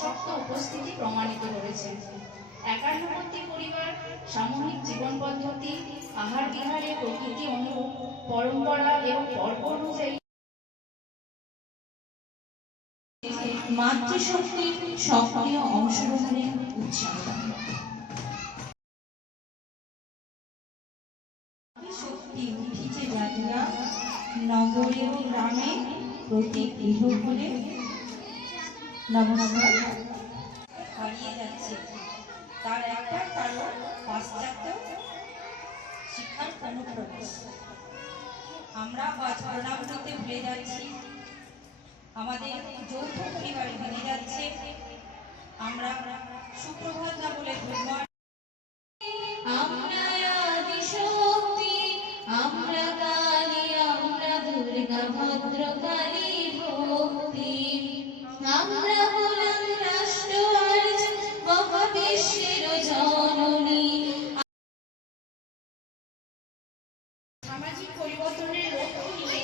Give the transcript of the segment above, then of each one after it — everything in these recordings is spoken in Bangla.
সশক্ত উপস্থিতি প্রমাণিত হয়েছে একান্নবর্তী পরিবার, সামূহিক জীবন পদ্ধতি, আহার বিহারে প্রকৃতি অনুরূপ, পরম্পরা এবং পর্ব অনুযায়ী মাতৃশক্তির সক্রিয় অংশগ্রহণে উৎসাহ শক্তি ভিজে জানি নগরে গ্রামে প্রতি গৃহকোণে নমস্কার হারিয়ে যাচ্ছে। আমরা প্রণামগুলোতে ভুলে যাচ্ছি। আমাদের যৌথ পরিবারে ভেঙে যাচ্ছে। আমরা সুপ্রভাত না বলে গুড সামাজিক পরিবর্তনের লক্ষ্য নিয়ে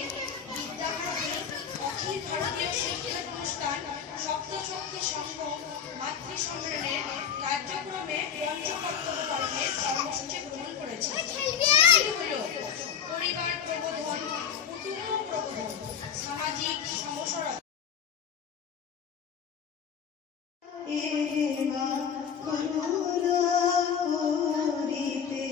বিদ্যাভারতী অখিল ভারতীয় শিক্ষা অনুষ্ঠান সপ্তশক্তি সংঘ মাতৃ সম্মেলনের কার্যক্রমে পঞ্চকর্তব্য পালনের কর্মসূচি গ্রহণ করেছে। পরিবার প্রবোধন, কুটুম্ব প্রবোধন, সামাজিক সমসরতা। এ মা করুণা করিতে